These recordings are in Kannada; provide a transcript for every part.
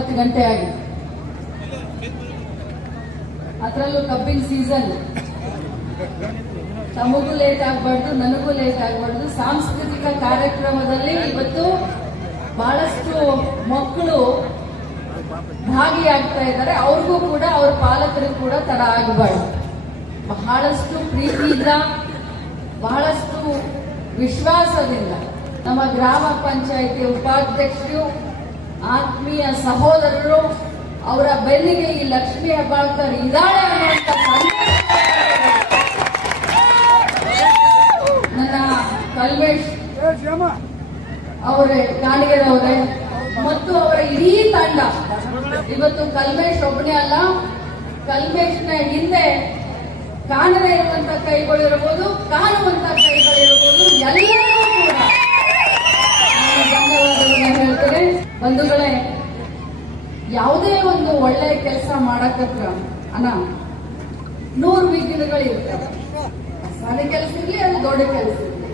ಒಂಬತ್ತು ಗಂಟೆ ಆಗಿದೆ. ಅದರಲ್ಲೂ ಕಬ್ಬಿನ ಸೀಸನ್ ತಮಗೂ ಲೇಟ್ ಆಗಬಾರ್ದು, ನನಗೂ ಲೇಟ್ ಆಗಬಾರ್ದು. ಸಾಂಸ್ಕೃತಿಕ ಕಾರ್ಯಕ್ರಮದಲ್ಲಿ ಇವತ್ತು ಬಹಳಷ್ಟು ಮಕ್ಕಳು ಭಾಗಿಯಾಗ್ತಾ ಇದ್ದಾರೆ. ಅವ್ರಿಗೂ ಕೂಡ, ಅವ್ರ ಪಾಲಕರಿಗೂ ಕೂಡ ತರ ಆಗಬಾರ್ದು. ಬಹಳಷ್ಟು ಪ್ರೀತಿಯಿಂದ ಬಹಳಷ್ಟು ವಿಶ್ವಾಸದಿಂದ ನಮ್ಮ ಗ್ರಾಮ ಪಂಚಾಯಿತಿ ಉಪಾಧ್ಯಕ್ಷರು ಆತ್ಮೀಯ ಸಹೋದರರು, ಅವರ ಬೆನ್ನಿಗೆ ಈ ಲಕ್ಷ್ಮಿ ಹೆಬ್ಬಾಳ್ಕರ್ ಇದ್ದಾಳೆ ಅನ್ನುವಂಥ ನನ್ನ ಕಲ್ಮೇಶ್ ಅವರೇ ಕಾಣಿಗೆರವರೇ ಮತ್ತು ಅವರ ಇಡೀ ತಂಡ. ಇವತ್ತು ಕಲ್ಮೇಶ್ ಒಬ್ಬನೇ ಅಲ್ಲ. ಕಲ್ಮೇಶ್ನ ಹಿಂದೆ ಕಾಣದೇ ಇರುವಂತ ಕೈಗಳಿರಬಹುದು ಕಾಣುವಂತ ಕೈಗಳಿರಬಹುದು ಎಲ್ಲರಿಗೂ ಕೂಡ. ಹೇಳ್ತೇನೆ ಬಂಧುಗಳೇ, ಯಾವುದೇ ಒಂದು ಒಳ್ಳೆ ಕೆಲಸ ಮಾಡಕತ್ರ, ಅಣ್ಣ, ನೂರು ವಿಘ್ನಗಳಿರ್ತವೆ ಸಣ್ಣ ಕೆಲಸ ಇರಲಿ, ಅದು ದೊಡ್ಡ ಕೆಲಸ ಇರ್ಲಿ.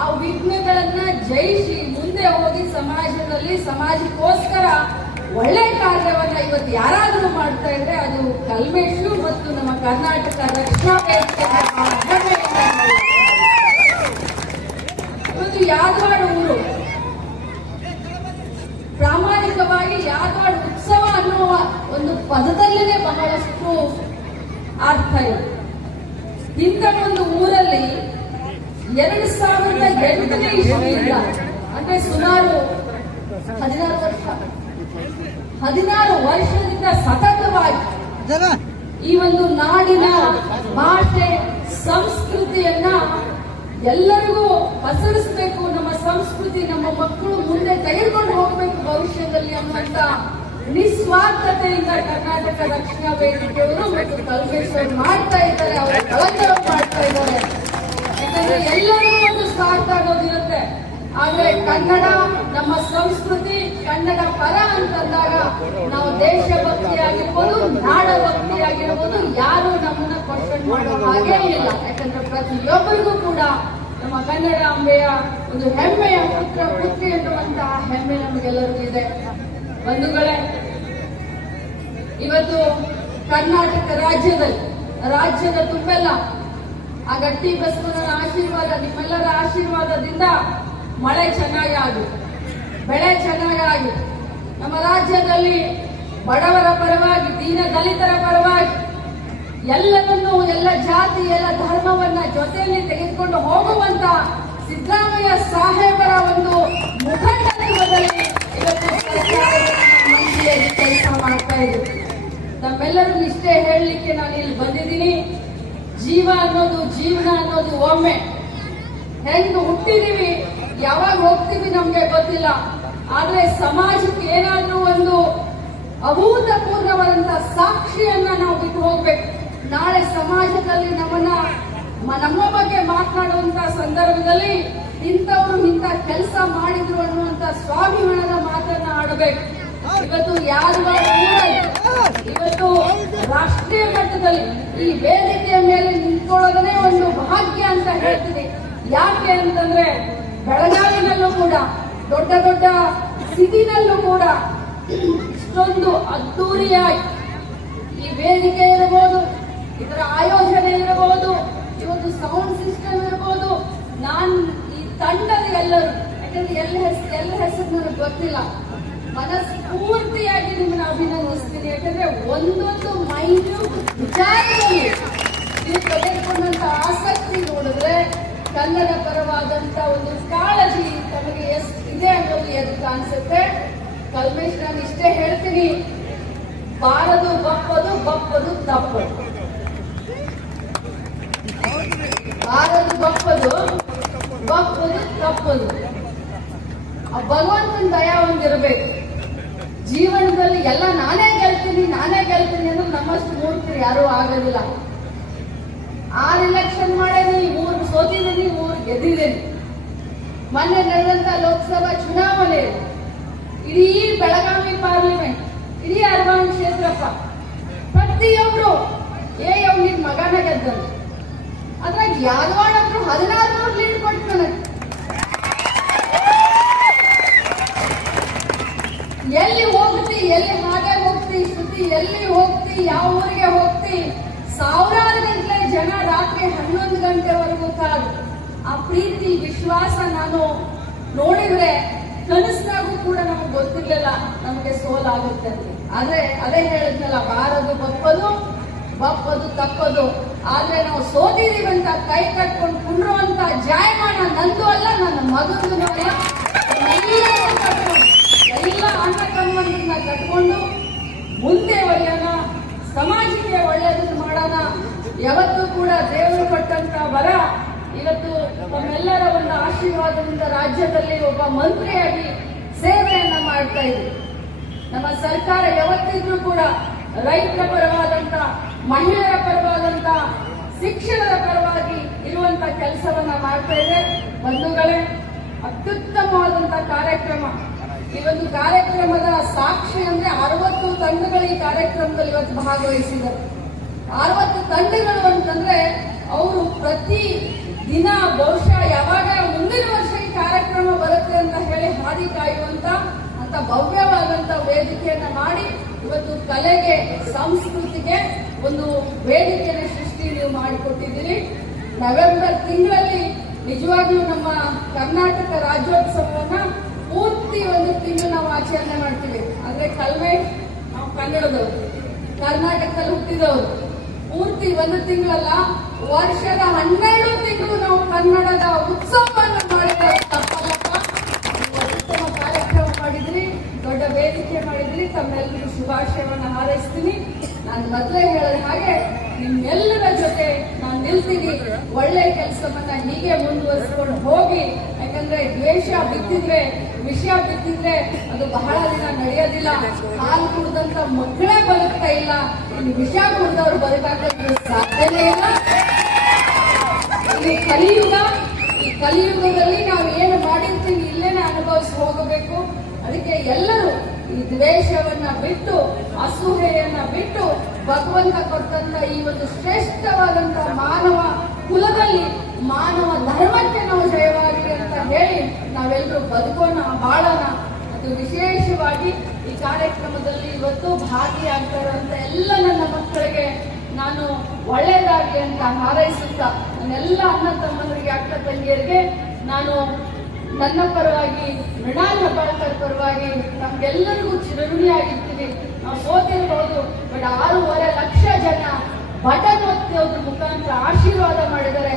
ಆ ವಿಘ್ನಗಳನ್ನ ಜಯಿಸಿ ಮುಂದೆ ಹೋಗಿ ಸಮಾಜದಲ್ಲಿ, ಸಮಾಜಕ್ಕೋಸ್ಕರ ಒಳ್ಳೆ ಕಾರ್ಯವನ್ನ ಇವತ್ತು ಯಾರಾದರೂ ಮಾಡ್ತಾ ಇದ್ರೆ ಅದು ಕಲ್ಮೇಶು ಮತ್ತು ನಮ್ಮ ಕರ್ನಾಟಕ ರಕ್ಷಣಾ ವೇದಿಕೆ ಇವತ್ತು ಯಾದವಾಡ ಊರು ಯಾದವಾಡ ಉತ್ಸವ ಅನ್ನುವ ಒಂದು ಪದದಲ್ಲಿನೇ ಬಹಳಷ್ಟು ಅರ್ಥ ಇದೆ. ಇಂಥ ಒಂದು ಊರಲ್ಲಿ ಎರಡು ಸಾವಿರದ ಎಂಟನೇ ಇಸ್ವಿಯಿಂದ ಅಂದ್ರೆ ಸುಮಾರು ಹದಿನಾರು ವರ್ಷ ಹದಿನಾರು ವರ್ಷದಿಂದ ಸತತವಾಗಿ ಈ ಒಂದು ನಾಡಿನ ಭಾಷೆ ಸಂಸ್ಕೃತಿಯನ್ನ ಎಲ್ಲರಿಗೂ ಪಸರಿಸಬೇಕು, ನಮ್ಮ ಸಂಸ್ಕೃತಿ, ನಮ್ಮ ಮಕ್ಕಳು ಮುಂದೆ ತೆಗೆದುಕೊಂಡು ಹೋಗಬೇಕು ಭವಿಷ್ಯದಲ್ಲಿ ಅನ್ನುವಂತ ನಿಸ್ವಾರ್ಥತೆಯಿಂದ ಕರ್ನಾಟಕ ರಕ್ಷಣಾ ವೇದಿಕೆಯವರು ಮತ್ತು ಕಲ್ಮೇಶ್ವರ್ ಮಾಡ್ತಾ ಇದ್ದಾರೆ, ಅವರ ಕಳಂಕರ ಮಾಡ್ತಾ ಇದ್ದಾರೆ. ಯಾಕಂದ್ರೆ ಎಲ್ಲರಿಗೂ ಒಂದು ಸ್ವಾರ್ಥ ಆಗೋದಿರುತ್ತೆ. ಆದ್ರೆ ಕನ್ನಡ ನಮ್ಮ ಸಂಸ್ಕೃತಿ, ಕನ್ನಡ ಪರ ಅಂತಂದಾಗ ನಾವು ದೇಶಭಕ್ತಿ ಆಗಿರ್ಬೋದು ನಾಡ ಭಕ್ತಿ ಆಗಿರ್ಬೋದು ಯಾರು ನಮ್ಮನ್ನ ಕ್ವಶನ್ ಮಾಡೋ ಹಾಗೇ ಇಲ್ಲ. ಯಾಕಂದ್ರೆ ಪ್ರತಿಯೊಬ್ಬರಿಗೂ ಕೂಡ ನಮ್ಮ ಕನ್ನಡ ಅಂಬೆಯ ಒಂದು ಹೆಮ್ಮೆಯ ಪುತ್ರ, ಪುತ್ರಿ ಎನ್ನುವಂತಹ ಹೆಮ್ಮೆ ನಮಗೆಲ್ಲರಿಗೂ ಇದೆ. ಬಂಧುಗಳೇ, ಇವತ್ತು ಕರ್ನಾಟಕ ರಾಜ್ಯದಲ್ಲಿ, ರಾಜ್ಯದ ತುಂಬೆಲ್ಲ ಆ ಗಟ್ಟಿ ಬಸವನ ಆಶೀರ್ವಾದ, ನಿಮ್ಮೆಲ್ಲರ ಆಶೀರ್ವಾದದಿಂದ ಮಳೆ ಚೆನ್ನಾಗಿ ಆಗಿದೆ ಬೆಳೆ ಚೆನ್ನಾಗಿ ಆಗಿ, ನಮ್ಮ ರಾಜ್ಯದಲ್ಲಿ ಬಡವರ ಪರವಾಗಿ ದೀನ ದಲಿತರ ಎಲ್ಲವನ್ನೂ ಎಲ್ಲ ಜಾತಿ, ಎಲ್ಲ ಧರ್ಮವನ್ನ ಜೊತೆಯಲ್ಲಿ ತೆಗೆದುಕೊಂಡು ಹೋಗುವಂತ ಸಿದ್ದರಾಮಯ್ಯ ಸಾಹೇಬರ ಒಂದು ಮುಖಂಡತ್ವದಲ್ಲಿ ಇವತ್ತು ಕೆಲಸ ಮಾಡ್ತಾ ಇದ್ದೀವಿ. ತಮ್ಮೆಲ್ಲರೂ ಇಷ್ಟೇ ಹೇಳಲಿಕ್ಕೆ ನಾನು ಇಲ್ಲಿ ಬಂದಿದ್ದೀನಿ. ಜೀವ ಅನ್ನೋದು ಜೀವನ ಅನ್ನೋದು ಒಮ್ಮೆ. ಹೆಂಗ್ ಹುಟ್ಟಿದೀವಿ ಯಾವಾಗ ಹೋಗ್ತೀವಿ ನಮ್ಗೆ ಗೊತ್ತಿಲ್ಲ. ಆದ್ರೆ ಸಮಾಜಕ್ಕೆ ಏನಾದ್ರೂ ಒಂದು ಅಭೂತಪೂರ್ವವಾದಂತ ಸಾಕ್ಷಿಯನ್ನ ನಾವು ಬಿಟ್ಟು ಹೋಗ್ಬೇಕು. ನಾಳೆ ಸಮಾಜದಲ್ಲಿ ನಮ್ಮನ್ನ ನಮ್ಮ ಬಗ್ಗೆ ಮಾತನಾಡುವಂತ ಸಂದರ್ಭದಲ್ಲಿ ಇಂಥವ್ರು ಇಂಥ ಕೆಲಸ ಮಾಡಿದ್ರು ಅನ್ನುವಂತ ಸ್ವಾಭಿಮಾನದ ಮಾತನ್ನ ಆಡಬೇಕು. ಇವತ್ತು ಯಾರು ಇವತ್ತು ರಾಷ್ಟ್ರೀಯ ಮಟ್ಟದಲ್ಲಿ ಈ ವೇದಿಕೆಯ ಮೇಲೆ ನಿಂತ್ಕೊಳ್ಳೋದನ್ನೇ ಒಂದು ಭಾಗ್ಯ ಅಂತ ಹೇಳ್ತೀನಿ. ಯಾಕೆ ಅಂತಂದ್ರೆ ಬೆಳಗಾವಿನಲ್ಲೂ ಕೂಡ, ದೊಡ್ಡ ದೊಡ್ಡ ಸಿಟಿನಲ್ಲೂ ಕೂಡ ಇಷ್ಟೊಂದು ಅದ್ದೂರಿಯಾಗಿ ಈ ವೇದಿಕೆ ಇದರ ಆಯೋಜನೆ ಇರಬಹುದು ಒಂದು ಸೌಂಡ್ ಸಿಸ್ಟಮ್ ಇರಬಹುದು. ನಾನ್ ಈ ತಂಡದ ಎಲ್ಲರೂ, ಯಾಕಂದ್ರೆ ಎಲ್ಲ ಹೆಸರು ಎಲ್ಲ ಹೆಸರು ನನಗೆ ಗೊತ್ತಿಲ್ಲ. ಮನಸ್ಫೂರ್ತಿಯಾಗಿ ನಿಮ್ಮನ್ನ ಅಭಿನಂದಿಸ್ತೀನಿ. ಯಾಕಂದ್ರೆ ಒಂದೊಂದು ಮೈಂಡು ವಿಚಾರದಲ್ಲಿ ನೀವು ತೆಗೆದುಕೊಂಡಂತ ಆಸಕ್ತಿ ನೋಡಿದ್ರೆ ಕನ್ನಡ ಪರವಾದಂತ ಒಂದು ಕಾಳಜಿ ತಮಗೆ ಎಷ್ಟು ಇದೆ ಅನ್ನೋದು ಎದ್ದು ಕಾಣಿಸುತ್ತೆ? ಕಲ್ಮೇಶ್ ನಾನು ಇಷ್ಟೇ ಹೇಳ್ತೀನಿ. ಬಾರದು, ಬಪ್ಪದು ಬಪ್ಪದು, ತಪ್ಪದು. ಬಾರದು ಬಪ್ಪದು ತಪ್ಪದು. ಆ ಭಗವಂತನ ದಯ ಒಂದಿರಬೇಕು. ಜೀವನದಲ್ಲಿ ಎಲ್ಲ ನಾನೇ ಗೆಲ್ತೀನಿ ನಾನೇ ಗೆಲ್ತೀನಿ ಅನ್ನೋದು ನಮ್ಮಷ್ಟು ಮೂರ್ಖರು ಯಾರು ಆಗೋದಿಲ್ಲ. ಆರು ಇಲೆಕ್ಷನ್ ಮಾಡೇನಿ, ಮೂರು ಸೋತಿದ್ದೀನಿ, ಮೂರು ಗೆದ್ದಿದ್ದೀನಿ. ಮೊನ್ನೆ ನಡೆದಂತ ಲೋಕಸಭಾ ಚುನಾವಣೆ, ಇಡೀ ಬೆಳಗಾವಿ ಪಾರ್ಲಿಮೆಂಟ್ ಇಡೀ ಅರವಾನ್ ಕ್ಷೇತ್ರಪ್ಪ, ಪ್ರತಿಯೊಬ್ರು ಏ ಅವ್ ನಿನ್ ಮಗನ ಗೆದ್ದರು ಅದ್ರಾಗ ಯಾದವಾಡ ಹದಿನಾರು ನೂರು ಲೀಡ್ ಕೊಟ್ಟು ನನಗೆ. ಎಲ್ಲಿ ಹೋಗುತ್ತೆ ಎಲ್ಲಿ ಹಾಗೆ ಹೋಗ್ತಿ, ಸುದ್ದಿ ಎಲ್ಲಿ ಹೋಗ್ತಿ, ಯಾವ ಊರಿಗೆ ಹೋಗ್ತಿ? ಸಾವಿರಾರು ಗಂಟೆ ಜನ ರಾತ್ರಿ ಹನ್ನೊಂದು ಗಂಟೆವರೆಗೂ ಕಾದು. ಆ ಪ್ರೀತಿ, ವಿಶ್ವಾಸ ನಾನು ನೋಡಿದ್ರೆ ಕನಸಿನಾಗೂ ಕೂಡ ನಮಗೆ ಗೊತ್ತಿರ್ಲಿಲ್ಲ, ನಮಗೆ ಸೋಲಾಗುತ್ತೆ ಆದ್ರೆ ಅದೇ ಹೇಳಿದ್ನಲ್ಲ, ಬಾರದು ಬಪ್ಪದು ಬಪ್ಪದು ತಪ್ಪದು. ಆದ್ರೆ ನಾವು ಸೋತಿದೀವಿ ಅಂತ ಕೈ ಕಟ್ಕೊಂಡು ಕುಂಡ್ರುವಂತ ಜಾಯಮಾನ ನಂದು ಅಲ್ಲ, ನನ್ನ ಎಲ್ಲರೂ ಎಲ್ಲ ಅಂತ ತಮ್ಮಂದಿರನ್ನ ಕಟ್ಕೊಂಡು ಮುಂದೆ ಒಳ್ಳೆಯನ ಸಮಾಜಕ್ಕೆ ಒಳ್ಳೆಯದನ್ನು ಮಾಡೋಣ. ಯಾವತ್ತೂ ಕೂಡ ದೇವರು ಕೊಟ್ಟಂತ ವರ ಇವತ್ತು ನಮ್ಮೆಲ್ಲರ ಒಂದು ಆಶೀರ್ವಾದದಿಂದ ರಾಜ್ಯದಲ್ಲಿ ಒಬ್ಬ ಮಂತ್ರಿಯಾಗಿ ಸೇವೆಯನ್ನ ಮಾಡ್ತಾ ಇದ್ರು ನಮ್ಮ ಸರ್ಕಾರ ಯಾವತ್ತಿದ್ರೂ ಕೂಡ ರೈತರ ಪರವಾದಂತ, ಮಹಿಳೆಯರ ಪರವಾದಂತ, ಶಿಕ್ಷಣದ ಪರವಾಗಿ ಇರುವಂತ ಕೆಲಸವನ್ನ ಮಾಡ್ತಾ ಇದೆ. ಬಂಧುಗಳೇ, ಅತ್ಯುತ್ತಮವಾದಂತ ಕಾರ್ಯಕ್ರಮ. ಈ ಒಂದು ಕಾರ್ಯಕ್ರಮದ ಸಾಕ್ಷಿ ಅಂದ್ರೆ ಅರವತ್ತು ತಂಡಗಳು ಈ ಕಾರ್ಯಕ್ರಮದಲ್ಲಿ ಇವತ್ತು ಭಾಗವಹಿಸಿದರು ಅರವತ್ತು ತಂಡಗಳು ಅಂತಂದ್ರೆ ಅವರು ಪ್ರತಿ ದಿನ ಬಹುಶಃ ಯಾವಾಗ ಮುಂದಿನ ವರ್ಷ ಈ ಕಾರ್ಯಕ್ರಮ ಬರುತ್ತೆ ಅಂತ ಹೇಳಿ ಹಾದಿ ಕಾಯುವಂತ ಅಂತ ಭವ್ಯವಾದಂತ ವೇದಿಕೆಯನ್ನ ಮಾಡಿ ಇವತ್ತು ಕಲೆಗೆ, ಸಂಸ್ಕೃತಿಗೆ ಒಂದು ವೇದಿಕೆಯನ್ನು ಸೃಷ್ಟಿ ನೀವು ಮಾಡಿಕೊಟ್ಟಿದ್ದೀರಿ. ನವೆಂಬರ್ ತಿಂಗಳಲ್ಲಿ ನಿಜವಾಗ್ಲೂ ನಮ್ಮ ಕರ್ನಾಟಕ ರಾಜ್ಯೋತ್ಸವವನ್ನ ಪೂರ್ತಿ ಒಂದು ತಿಂಗಳು ನಾವು ಆಚರಣೆ ಮಾಡ್ತೀವಿ. ಅಂದ್ರೆ ಕಲ್ವೆ ನಾವು ಕನ್ನಡದವರು. ಕರ್ನಾಟಕದಲ್ಲಿ ಹುಟ್ಟಿದವರು. ಪೂರ್ತಿ ಒಂದು ತಿಂಗಳಲ್ಲ, ವರ್ಷದ ಹನ್ನೆರಡು ತಿಂಗಳು ನಾವು ಕನ್ನಡದ ಉತ್ಸವವನ್ನು ಮಾಡಿದ್ರೆ ತಪ್ಪಲ್ಲಪ್ಪ ನೀವು ಉತ್ತಮ ಕಾರ್ಯಕ್ರಮ ಮಾಡಿದ್ರಿ ದೊಡ್ಡ ವೇದಿಕೆ ಮಾಡಿದ್ರಿ ತಮ್ಮೆಲ್ಲರಿಗೂ ಶುಭಾಶಯವನ್ನು ಹಾರೈಸ್ತೀನಿ. ನಾನು ಮೊದಲೇ ಹೇಳಿದ ಹಾಗೆ ನಿಮ್ಮೆಲ್ಲರ ಜೊತೆ ನಾನು ನಿಲ್ತೀನಿ. ಒಳ್ಳೆ ಕೆಲಸವನ್ನ ಹೀಗೆ ಮುಂದುವರಿಸ್ಕೊಂಡು ಹೋಗಿ, ಯಾಕಂದ್ರೆ ದ್ವೇಷ ಬಿತ್ತಿದ್ರೆ ವಿಷಯ ಬಿತ್ತಿದ್ರೆ ಅದು ಬಹಳ ದಿನ ನಡೆಯೋದಿಲ್ಲ. ಹಾಲು ಕುಡಿದಂತ ಮಕ್ಕಳೇ ಬದುಕ್ತಾ ಇಲ್ಲ. ಇಲ್ಲಿ ವಿಷ ಕುಡಿದವ್ರು ಬದುಕಾಗೋದು ಸಾಧ್ಯನೇ ಇಲ್ಲ. ಈ ಕಲಿಯುಗ, ಈ ಕಲಿಯುಗದಲ್ಲಿ ನಾವು ಏನು ಮಾಡಿರ್ತೀವಿ, ಇಲ್ಲೇನೆ ಅನುಭವಿಸಿ ಹೋಗಬೇಕು. ಅದಕ್ಕೆ ಎಲ್ಲರೂ ಈ ದ್ವೇಷವನ್ನ ಬಿಟ್ಟು ಅಸೂಹೆಯನ್ನ ಬಿಟ್ಟು ಭಗವಂತ ಕೊಟ್ಟಂತ ಈ ಒಂದು ಶ್ರೇಷ್ಠವಾದಂತ ಮಾನವ ಕುಲದಲ್ಲಿ ಮಾನವ ಧರ್ಮಕ್ಕೆ ನಾವು ಜಯವಾಗಿದೆ ಅಂತ ಹೇಳಿ ನಾವೆಲ್ಲರೂ ಬದುಕೋಣ, ಬಾಳೋಣ. ಅದು ವಿಶೇಷವಾಗಿ ಈ ಕಾರ್ಯಕ್ರಮದಲ್ಲಿ ಇವತ್ತು ಭಾಗಿಯಾಗ್ತಾ ಇರುವಂತ ಎಲ್ಲ ನನ್ನ ಮಕ್ಕಳಿಗೆ ನಾನು ಒಳ್ಳೆಯದಾಗಿ ಅಂತ ಹಾರೈಸುತ್ತಾ, ನನ್ನೆಲ್ಲ ಅಣ್ಣ ತಮ್ಮಂದರಿಗೆ, ಅಕ್ಕ ತಂಗಿಯರಿಗೆ ನಾನು ನನ್ನ ಪರವಾಗಿ ಮೃಣಾಲ್ ಹೆಬ್ಬಾಳ್ಕರ್ ಪರವಾಗಿ ನಮ್ಗೆಲ್ಲರಿಗೂ ಚಿರಋಣಿಯಾಗಿರ್ತೀನಿ ನಾವು ಸೋತಿರ್ಬೋದು ಬಟ್ ಆರೂವರೆ ಲಕ್ಷ ಜನ ಬಟನ್ ಒತ್ತೋದ್ರ ಮುಖಾಂತರ ಆಶೀರ್ವಾದ ಮಾಡಿದರೆ